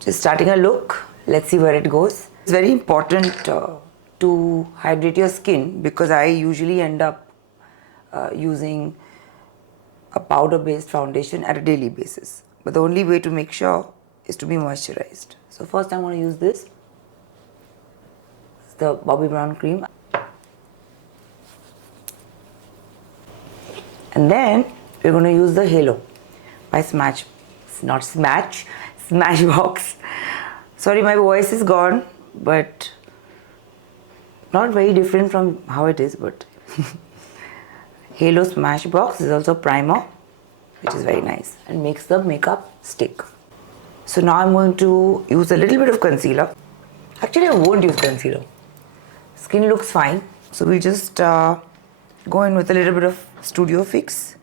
Just starting a look. Let's see where it goes. It's very important to hydrate your skin because I usually end up using a powder-based foundation at a daily basis. But the only way to make sure is to be moisturized. So first I'm going to use this. It's the Bobbi Brown cream. And then we're going to use the Halo by Smashbox. Sorry, my voice is gone, but not very different from how it is, but Halo Smashbox is also primer, which is very nice and makes the makeup stick. So now I'm going to use a little bit of concealer. Actually, I won't use concealer. Skin looks fine. So we'll just go in with a little bit of Studio Fix.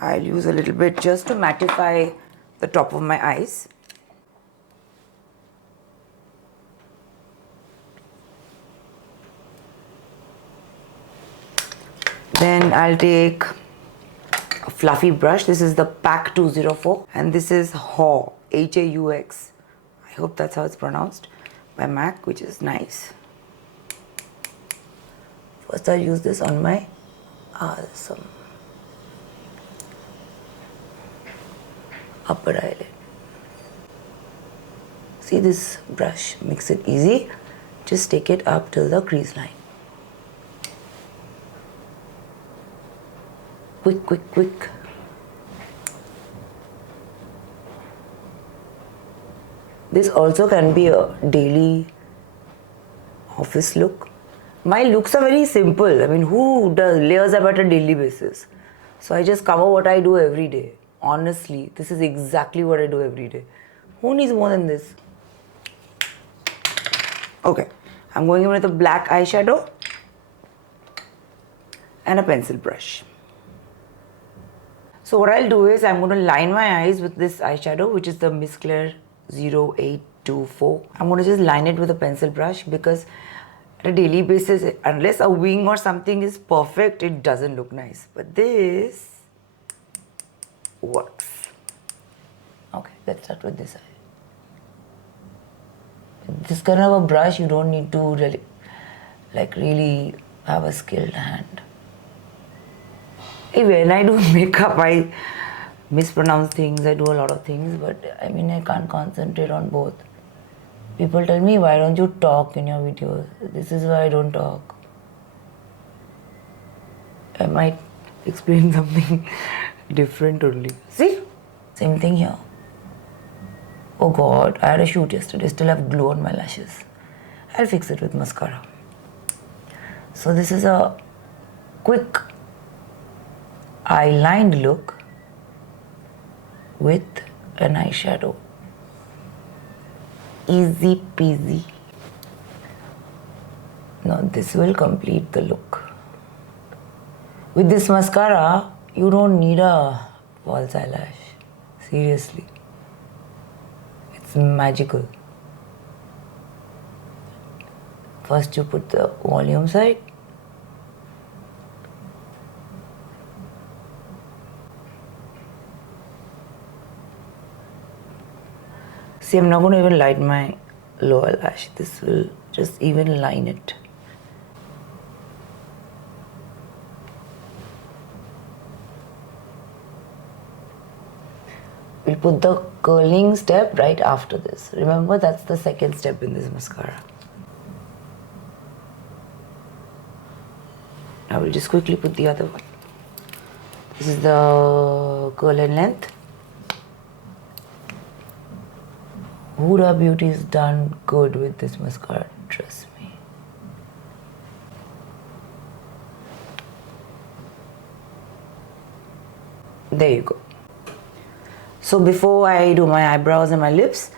I'll use a little bit just to mattify the top of my eyes. Then I'll take a fluffy brush. This is the PAC 204 and this is Haux, H-A-U-X. I hope that's how it's pronounced, by MAC, which is nice. First I'll use this on my some upper eyelid. See, this brush makes it easy. Just take it up till the crease line. Quick, quick, quick. This also can be a daily office look. My looks are very simple. I mean, who does layers up at a daily basis? So I just cover what I do every day. Honestly, this is exactly what I do every day. Who needs more than this? Okay, I'm going in with a black eyeshadow and a pencil brush. So what I'll do is I'm going to line my eyes with this eyeshadow, which is the Miss Claire 0824. I'm going to just line it with a pencil brush because at a daily basis, unless a wing or something is perfect, it doesn't look nice. But this works. Okay, let's start with this eye. With this kind of a brush, you don't need to really have a skilled hand. When I do makeup, I mispronounce things, I do a lot of things, but I mean, I can't concentrate on both. People tell me, why don't you talk in your videos? This is why I don't talk. I might explain something different only. See? Same thing here. Oh God, I had a shoot yesterday, still have glue on my lashes. I'll fix it with mascara. So this is a quick eye-lined look with an eyeshadow. Easy peasy. Now this will complete the look. With this mascara, you don't need a false eyelash. Seriously. It's magical. First you put the volume side. See, I'm not going to even light my lower lash. This will just even line it. We'll put the curling step right after this. Remember, that's the second step in this mascara. I will just quickly put the other one. This is the curl and length. Huda Beauty is done good with this mascara, trust me. There you go. So before I do my eyebrows and my lips,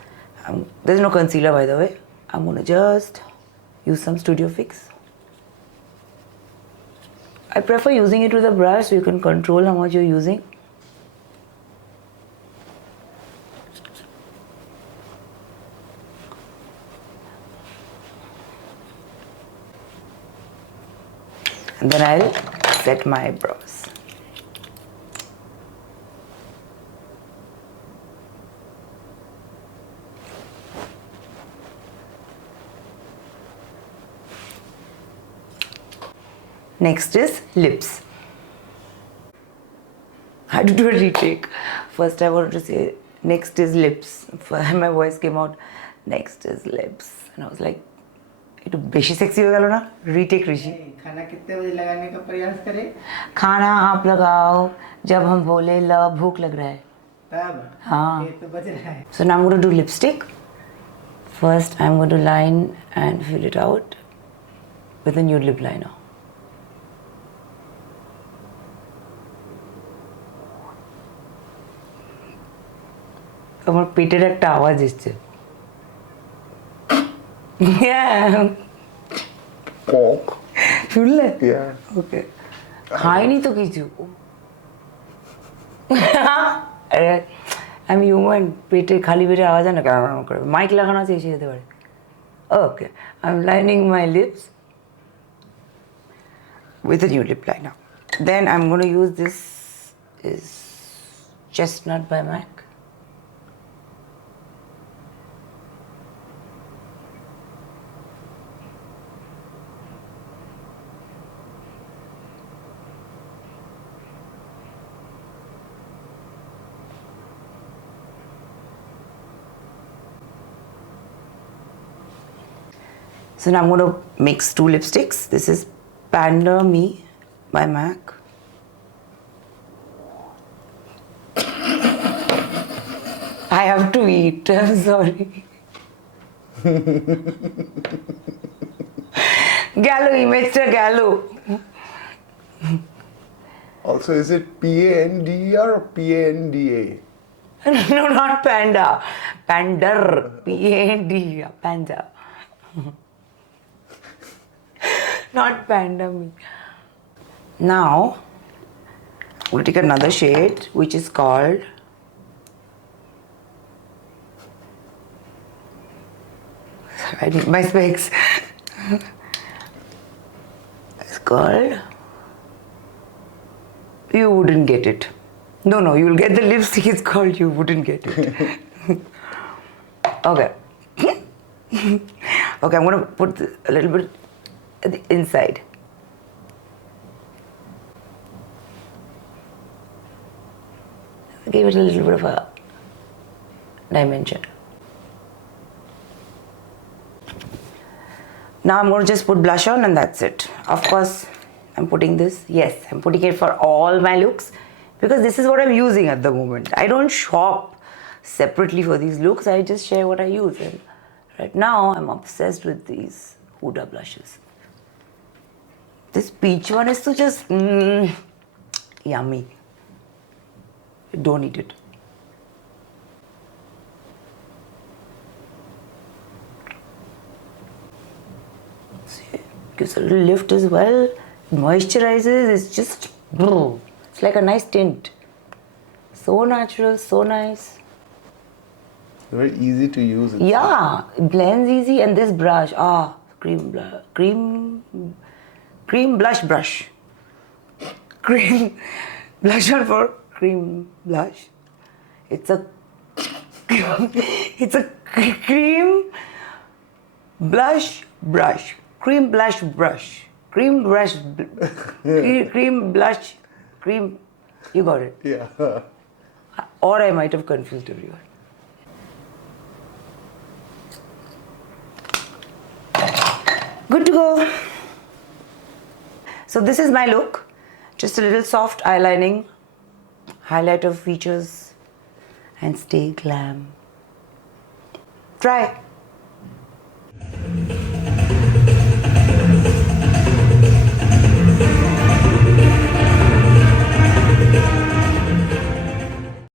there's no concealer by the way. I'm going to just use some Studio Fix. I prefer using it with a brush so you can control how much you're using. And then I'll set my eyebrows. Next is lips. I had to do a retake. First I wanted to say next is lips. My voice came out next is lips. And I was like, it बेशी sexy हो गया ना? Retake ऋषि. खाना कितने बजे लगाने का प्रयास करें? खाना आप लगाओ जब हम बोले ल भूख लग रहा है. तब हाँ. ये तो बज रहा है. So now I'm going to do lipstick. First I'm going to line and fill it out with a nude lip liner. আমার পেটের একটা আওয়াজ এসছে। Yeah. Pork. শুনলে? Yeah. Okay. খাইনি তো কিছু। আরে আমি হিউম্যান, পেটে খালি পেটে আওয়াজ হয় না কেন করে? মাইক লাগানো আছে এসে যেতে পারে। Okay. I'm lining my lips with a nude lip liner. Then I'm going to use this is Chestnut by MAC. So now I'm going to mix two lipsticks. This is Panda Me by MAC. I have to eat. I'm sorry. Gallo, image Gallo. Also, is it P-A-N-D-E-R or P-A-N-D-A? No, not panda. Pandar. P-A-N-D. Panda. Not Panda Me. Now, we'll take another shade which is called I need my specs. It's called You Wouldn't Get It. No, you'll get the lipstick. It's called You Wouldn't Get It. Okay. Okay, I'm going to put a little bit at the inside. Give it a little bit of a dimension. Now I'm going to just put blush on and that's it. Of course, I'm putting this. Yes, I'm putting it for all my looks because this is what I'm using at the moment. I don't shop separately for these looks. I just share what I use. And right now, I'm obsessed with these Huda blushes. This peach one is so just yummy. You don't eat it. See, gives a little lift as well. Moisturizes. It's just, it's like a nice tint. So natural, so nice. Very easy to use. Yeah, it blends easy. And this brush, cream blush brush. Cream blush on for cream blush. It's a cream blush brush. Cream blush brush. Cream blush. Cream blush. Cream. You got it. Yeah. Or I might have confused everyone. Good to go. So this is my look. Just a little soft eyelining, highlighter features, and stay glam. Try.